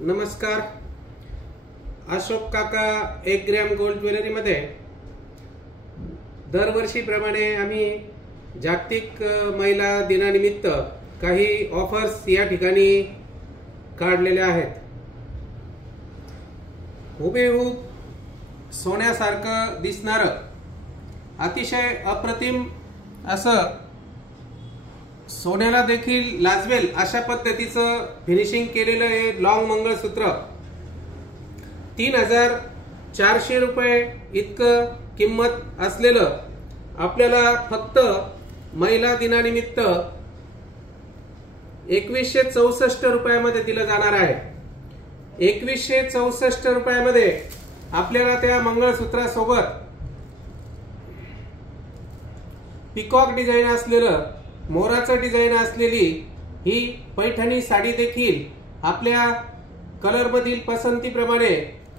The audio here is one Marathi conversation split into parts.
नमस्कार. अशोक काका 1 ग्रॅम गोल्ड ज्वेलरी मध्ये दरवर्षीप्रमाणे आम्ही जागतिक महिला दिनानिमित्त काही ऑफर्स या ठिकाणी काढलेल्या आहेत. हुबेहूब सोन्यासारखं दिसणारं अतिशय अप्रतिम असं सोन्याला देखील लाजवेल अशा पद्धतीचं फिनिशिंग केलेलं हे लॉंग मंगळसूत्र 3400 रुपये इतकं किंमत असलेलं आपल्याला फक्त महिला दिनानिमित्त 2164 रुपयामध्ये दिलं जाणार आहे. 2164 रुपयामध्ये आपल्याला त्या मंगळसूत्रासोबत पिकॉक डिझाइन असलेलं मोराचं डिझाइन असलेली ही पैठणी साडी देखील आपल्या कलर मधील पसंतीप्रमाणे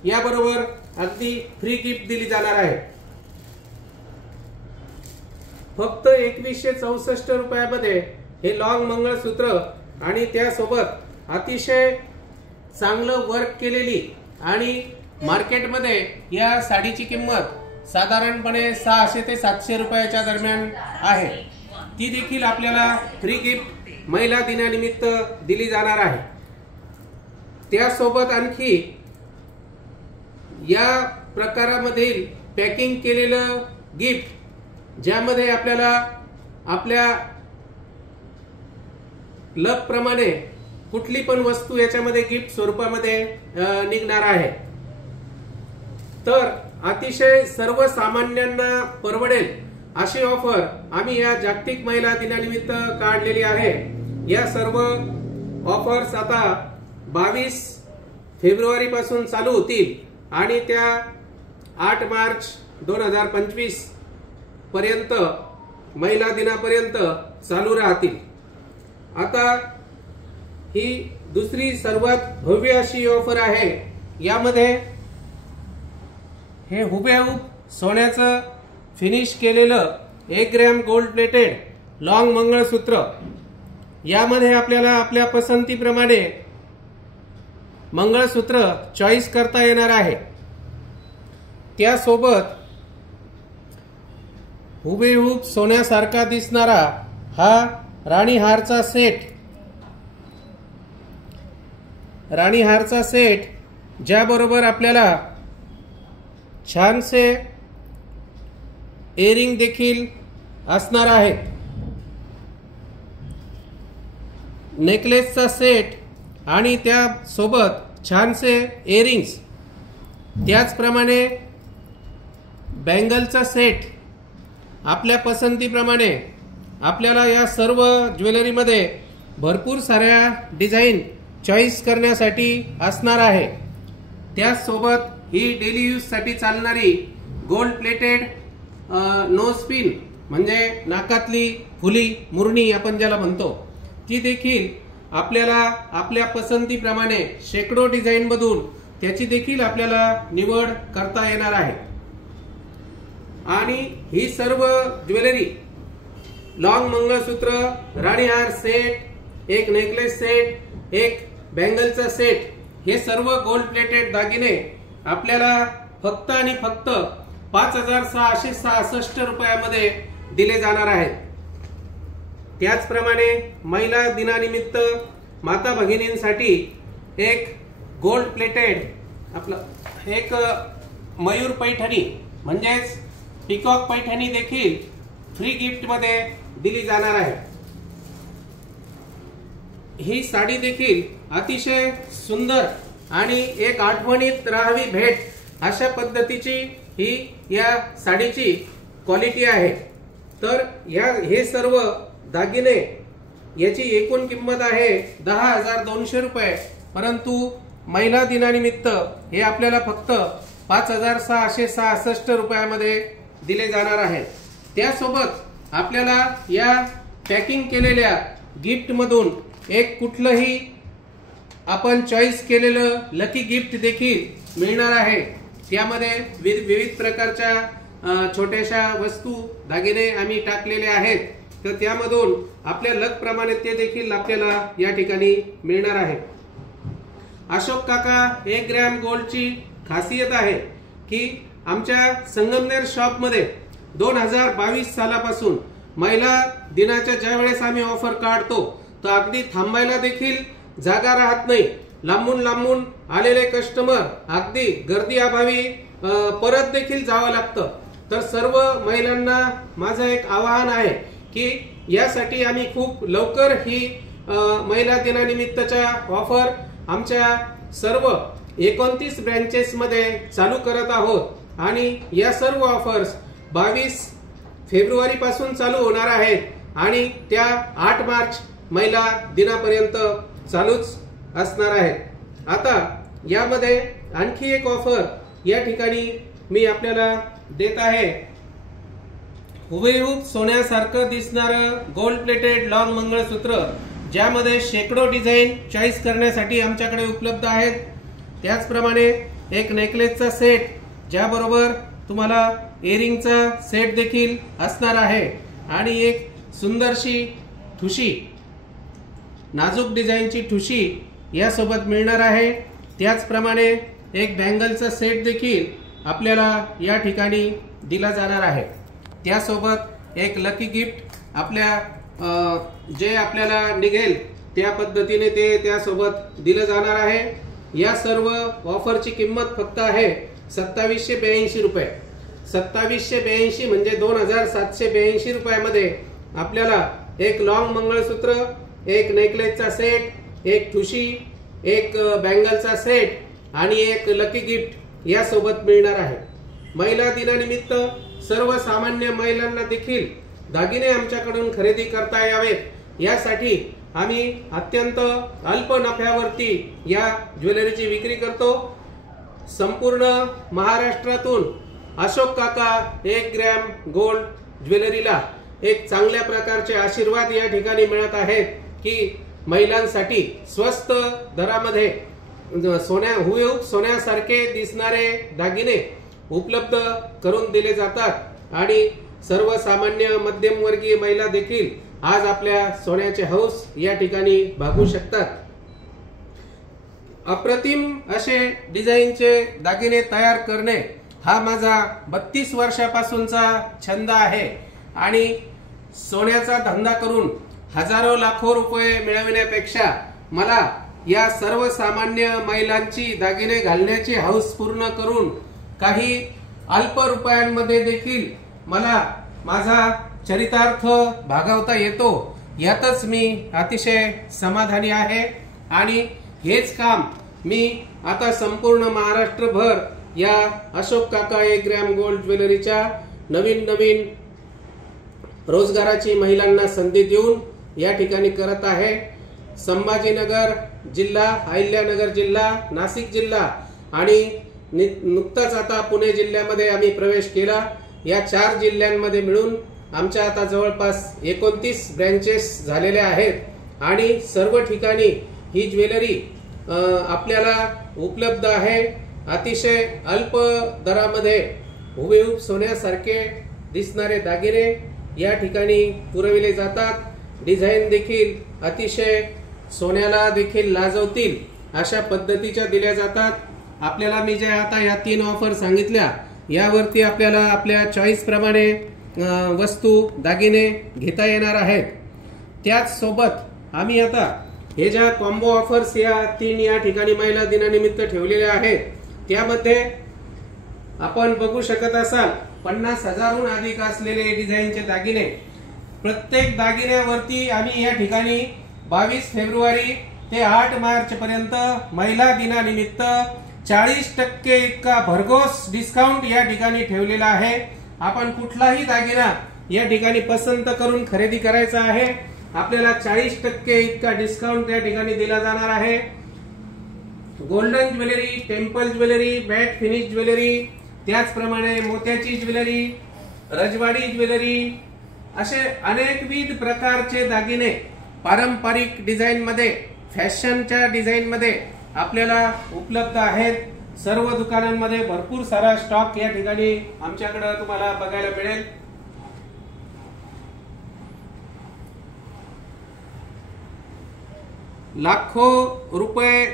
याबरोबर अगदी फ्री गिफ्ट दिली जाणार आहे. फक्त 2164 रुपयामध्ये हे लॉंग मंगळसूत्र आणि त्यासोबत अतिशय चांगलं वर्क केलेली आणि मार्केटमध्ये या साडीची किंमत साधारणपणे 600 ते 700 रुपयाच्या दरम्यान आहे. ती देखील आपल्याला फ्री गिफ्ट महिला दिनानिमित्त दिली जाणार आहे. त्यासोबत आणखी या प्रकारामधील पॅकिंग केलेलं गिफ्ट ज्यामध्ये आपल्याला आपल्या लक प्रमाणे कुठली पण वस्तू याच्यामध्ये गिफ्ट स्वरूपामध्ये निघणार आहे. तर अतिशय सर्वसामान्यांना परवडेल अशी ऑफर आम्ही या जागतिक महिला दिनानिमित्त काढलेली आहे. या सर्व ऑफर्स आता 22 फेब्रुवारी पासून चालू होतील आणि त्या 8 मार्च 2025 पर्यंत महिला दिनापर्यंत चालू राहतील. आता ही दुसरी सर्वात भव्य अशी ऑफर आहे. यामध्ये हे हुबेहूब सोन्याचं फिनिश केलेलं 1 ग्रॅम गोल्ड प्लेटेड लॉंग मंगळसूत्र यामध्ये आपल्याला आपल्या पसंतीप्रमाणे मंगळसूत्र चॉईस करता येणार आहे. त्यासोबत हुबेहूब सोन्यासारखा दिसणारा हा राणीहारचा सेट ज्याबरोबर आपल्याला छानसे इयरिंग देखील असणार आहे. नेकलेसचा सेट आणि त्या सोबत छानसे इयरिंग्स, त्याचप्रमाणे बँगलचा सेट आपल्या पसंतीप्रमाणे आपल्याला या सर्व ज्वेलरीमध्ये भरपूर साऱ्या डिझाईन चॉईस करण्यासाठी असणार आहे. त्याचसोबत ही डेली यूज साठी चालणारी गोल्ड प्लेटेड नो स्पिन म्हणजे नाकातली फुली मुरणी आपण ज्याला म्हणतो ती देखील आपल्याला आपल्या पसंतीप्रमाणे शेकडो डिझाईन मधून त्याची देखील आपल्याला निवड करता येणार आहे. आणि ही सर्व ज्वेलरी लॉंग मंगळसूत्र, राणीहार सेट, एक नेकलेस सेट, एक बँगलचा सेट, हे सर्व गोल्ड प्लेटेड दागिने आपल्याला फक्त आणि फक्त 5666 रुपयामध्ये दिले जाणार आहेत. त्याचप्रमाणे महिला दिनानिमित्त माता भगिनींसाठी एक गोल्ड प्लेटेड आपलं एक मयूर पैठणी म्हणजेच पिकॉक पैठणी देखील फ्री गिफ्ट मध्ये दिली जाणार आहे. ही साडी देखील अतिशय सुंदर आणि एक आठवणीत राहावी भेट अशा पद्धतीची ही या साडीची क्वालिटी आहे. तर हे सर्व दागिने याची एकूण किंमत आहे 10,200 रुपये, परंतु महिला दिनानिमित्त हे आपल्याला फक्त 5,666 रुपयामध्ये दिले जाणार आहे. त्यासोबत आपल्याला या पॅकिंग केलेल्या गिफ्ट मधून एक कुठलंही आपण चॉईस केलेलं लकी गिफ्ट देखील मिळणार आहे. त्यामध्ये विविध प्रकारच्या छोट्याशा वस्तू दागिने आम्ही टाकलेले आहेत. तर त्यामधून आपल्या लक प्रमाणे ते देखील आपल्याला या ठिकाणी मिळणार आहे. अशोक काका 1 ग्रॅम गोल्डची खासियत आहे की आमच्या संगमनेर शॉपमध्ये 2022 सालापासून महिला दिनाच्या ज्या वेळेस आम्ही ऑफर काढतो तर अगदी थांबायला देखील जागा राहत नाही। लांबून लांबून आलेले कस्टमर अगदी गर्दी अभावी परत देखील जावं लागतं। तर सर्व महिलांना माझं एक आवाहन आहे की यासाठी आम्ही खूप लवकर ही महिला दिनानिमित्तच्या ऑफर आमच्या सर्व 29 ब्रँचेस मध्ये चालू करत आहोत आणि या सर्व ऑफर्स 22 फेब्रुवारी पासून चालू होणार आहेत आणि त्या 8 मार्च महिला दिनापर्यंत चालूच असणार आहेत। आता यामध्ये आणखी एक ऑफर या ठिकाणी मी आपल्याला देत आहे। हुबेहूब सोन्यासारखं दिसणारं गोल्ड प्लेटेड लॉंग मंगळसूत्र ज्यामध्ये शेकडो डिझाईन चॉईस करण्यासाठी आमच्याकडे उपलब्ध आहेत। त्याचप्रमाणे एक नेकलेसचा सेट ज्याबरोबर तुम्हाला इयरिंगचा सेट देखील असणार आहे आणि एक सुंदरशी ठुशी नाजूक डिझाईनची ठुशी यासोबत मिळणार आहे। त्याचप्रमाणे एक बँगलचा सेट देखील आपल्याला या ठिकाणी दिला जाणार आहे। त्यासोबत एक लकी गिफ्ट आपल्या जे आपल्याला निघेल त्या पद्धतीने ते त्यासोबत दिलं जाणार आहे। या सर्व ऑफरची किंमत फक्त आहे 2782 रुपये। 2782 म्हणजे 2782 रुपयामध्ये आपल्याला एक लॉंग मंगळसूत्र, एक नेकलेसचा सेट, एक ठुशी, एक बँगलचा सेट आणि एक लकी गिफ्ट यासोबत मिळणार आहे। महिला दिनानिमित्त सर्वसामान्य महिलांना देखील दागिने आमच्याकडून खरेदी करता यावेत यासाठी आम्ही अत्यंत अल्प नफ्यावरती या ज्वेलरीची विक्री करतो। संपूर्ण महाराष्ट्रातून अशोक काका 1 ग्रॅम गोल्ड ज्वेलरीला एक चांगल्या प्रकारचे आशीर्वाद या ठिकाणी मिळत आहेत की महिलांसाठी स्वस्त दरामध्ये हुबेहूब सोन्यासारखे दिसणारे दागिने उपलब्ध करून दिले जातात आणि सर्वसामान्य मध्यमवर्गीय महिला देखील आज आपल्या सोन्याचे हौस या ठिकाणी भागू शकतात। अप्रतिम असे डिझाईनचे दागिने तयार करणे हा माझा 32 वर्षापासूनचा छंद आहे आणि सोन्याचा धंदा करून हजारो लाखो रुपये मिळविण्यापेक्षा मला या सर्वसामान्य महिलांची दागिने घालण्याची हौस पूर्ण करून काही अल्प रुपयांमध्ये देखील मला माझा चरितार्थ भागवता येतो यातच मी अतिशय समाधानी आहे आणि हेच काम मी आता संपूर्ण महाराष्ट्रभर या अशोक काका 1 ग्रॅम गोल्ड ज्वेलरीच्या नवीन नवीन रोजगाराची महिलांना संधी देऊन या ठिकाणी करत आहे। संभाजीनगर जिल्हा, अहिल्यानगर जिल्हा, नाशिक जिल्हा आणि नुकताच आता पुणे जिल्ह्यामध्ये आम्ही प्रवेश केला। या 4 जिल्ह्यांमध्ये मिळून आमच्या आता जवळपास 29 ब्रँचेस झालेल्या आहेत आणि सर्व ठिकाणी ही ज्वेलरी आपल्याला उपलब्ध आहे। अतिशय अल्प दरामध्ये हुबेहूब सोन्यासारखे दिसणारे दागिने या ठिकाणी पुरविले जातात। डिझाईन देखील अतिशय सोन्याला देखील लाजवतील अशा पद्धतीच्या दिल्या जातात। आपल्याला मी जे आता या 3 ऑफर सांगितल्या यावरती आपल्याला आपल्या चॉईस प्रमाणे वस्तू दागिने घेता येणार आहेत। त्याच सोबत आम्ही आता हे ज्या कॉम्बो ऑफर्स या 3 या ठिकाणी महिला दिनानिमित्त ठेवलेल्या आहेत त्यामध्ये आपण बघू शकत असाल 50,000हून अधिक असलेले डिझाईनचे दागिने। प्रत्येक दागिन्यावरती आम्ही या ठिकाणी 22 फेब्रुवारी ते 8 मार्च पर्यंत महिला दिनानिमित्त 40% इतका भरघोस डिस्काउंट या ठिकाणी ठेवलेला आहे। आपण कुठलाही दागिना या ठिकाणी पसंत करून खरेदी करायचा आहे। आपल्याला 40% इतका डिस्काउंट या ठिकाणी दिला जाणार आहे। Golden jewellery, temple jewellery, matte finish jewellery, त्याचप्रमाणे मोत्याची ज्वेलरी, रजवाडी ज्वेलरी असे अनेकविध प्रकारचे दागिने पारंपरिक डिझाईन मध्ये, फॅशनच्या डिझाईन मध्ये आपल्याला उपलब्ध आहेत। सर्व दुकानांमध्ये भरपूर सारा स्टॉक या ठिकाणी आमच्याकडे तुम्हाला बघायला मिळेल। लाखो रुपये